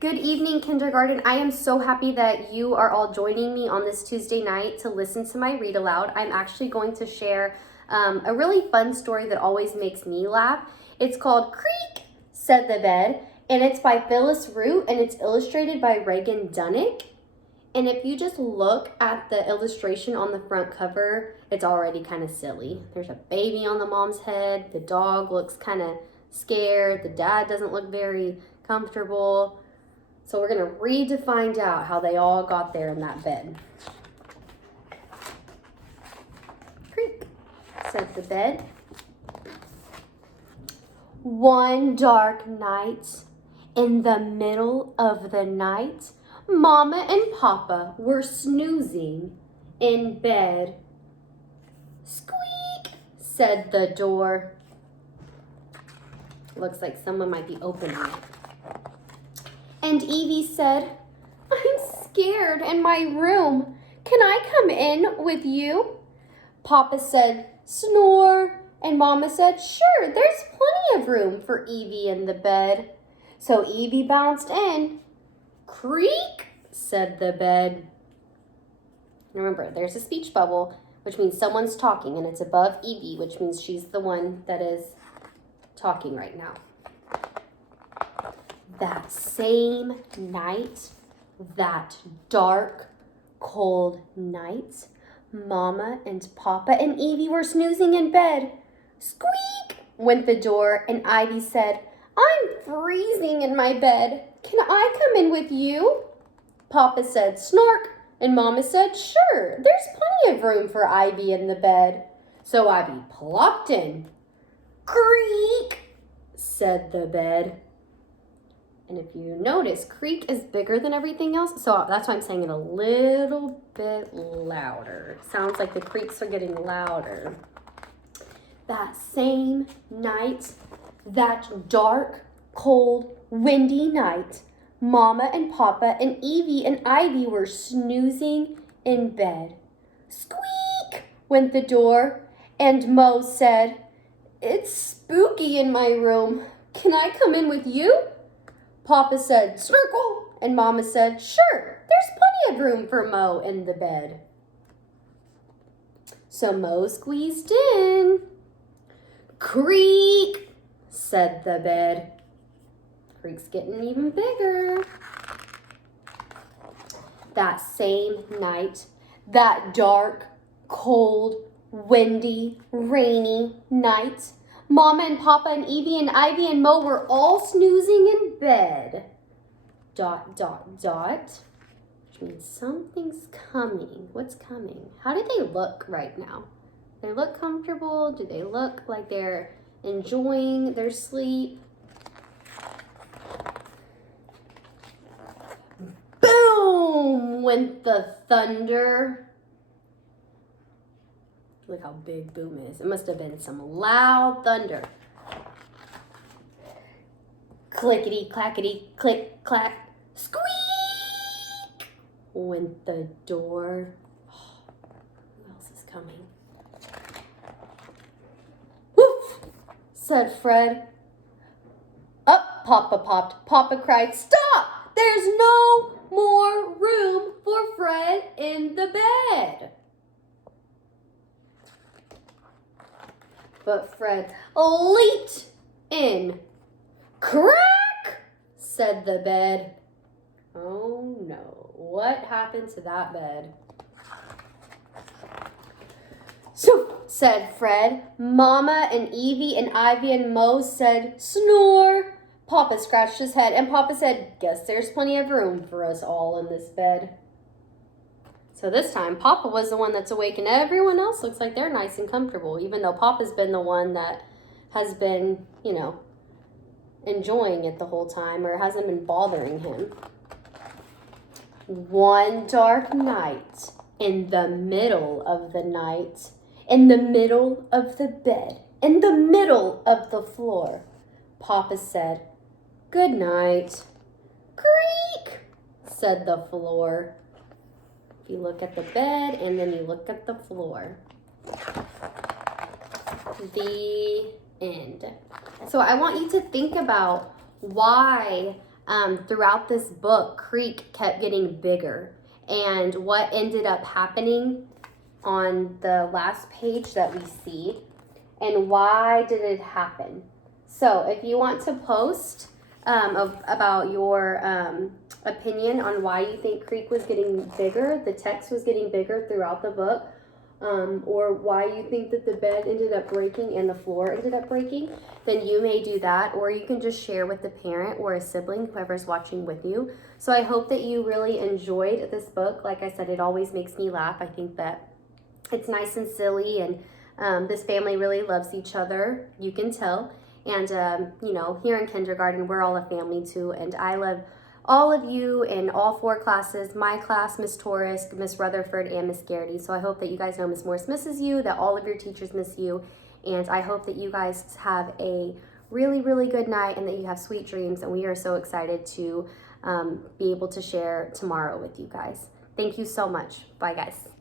Good evening, kindergarten. I am so happy that you are all joining me on this Tuesday night to listen to my read aloud. I'm actually going to share a really fun story that always makes me laugh. It's called Creak, Said the Bed, and it's by Phyllis Root, and it's illustrated by Reagan Dunnick. And if you just look at the illustration on the front cover, it's already kind of silly. There's a baby on the mom's head. The dog looks kind of scared. The dad doesn't look very comfortable. So we're going to read to find out how they all got there in that bed. Creak, said the bed. One dark night, in the middle of the night, Mama and Papa were snoozing in bed. Squeak, said the door. Looks like someone might be opening it. And Evie said, I'm scared in my room. Can I come in with you? Papa said, snore. And Mama said, sure, there's plenty of room for Evie in the bed. So Evie bounced in. Creak, said the bed. Remember, there's a speech bubble, which means someone's talking, and it's above Evie, which means she's the one that is talking right now. That same night, that dark, cold night, Mama and Papa and Evie were snoozing in bed. Squeak went the door, and Ivy said, I'm freezing in my bed. Can I come in with you? Papa said, snark, and Mama said, sure, there's plenty of room for Ivy in the bed. So Ivy plopped in. Creak, said the bed. And if you notice, creak is bigger than everything else, so that's why I'm saying it a little bit louder. Sounds like the creaks are getting louder. That same night, that dark, cold, windy night, Mama and Papa and Evie and Ivy were snoozing in bed. Squeak went the door, and Mo said, it's spooky in my room. Can I come in with you? Papa said, snurkle, and Mama said, sure, there's plenty of room for Mo in the bed. So Mo squeezed in. Creak, said the bed. Creak's getting even bigger. That same night, that dark, cold, windy, rainy night, Mama and Papa and Evie and Ivy and Mo were all snoozing in bed. ... Which means something's coming. What's coming? How do they look right now? Do they look comfortable? Do they look like they're enjoying their sleep? Boom went the thunder. Look how big boom is. It must have been some loud thunder. Clickety, clackety, click, clack, squeak went the door. Oh, who else is coming? Woof, said Fred. Up, Papa popped. Papa cried, stop! There's no more room for Fred in the bed. But Fred leaped in. Crack, said the bed. Oh no, what happened to that bed? So, said Fred. Mama and Evie and Ivy and Mo said, snore. Papa scratched his head, and Papa said, guess there's plenty of room for us all in this bed. So this time, Papa was the one that's awake, and everyone else looks like they're nice and comfortable, even though Papa's been the one that has been, enjoying it the whole time, or hasn't been bothering him. One dark night, in the middle of the night, in the middle of the bed, in the middle of the floor, Papa said, good night. Creak, said the floor. You look at the bed, and then you look at the floor. The end. So I want you to think about why throughout this book, Creek kept getting bigger. And what ended up happening on the last page that we see, and why did it happen? So if you want to post about your opinion on why you think Creek was getting bigger, the text was getting bigger throughout the book, or why you think that the bed ended up breaking and the floor ended up breaking, then you may do that, or you can just share with the parent or a sibling, whoever's watching with you. So I hope that you really enjoyed this book. Like I said, it always makes me laugh. I think that it's nice and silly, and this family really loves each other. You can tell. And, you know, here in kindergarten, we're all a family too, and I love all of you in all 4 classes, my class, Miss Torres, Miss Rutherford, and Miss Garrity. So I hope that you guys know Miss Morris misses you, that all of your teachers miss you, and I hope that you guys have a really, really good night and that you have sweet dreams, and we are so excited to be able to share tomorrow with you guys. Thank you so much. Bye, guys.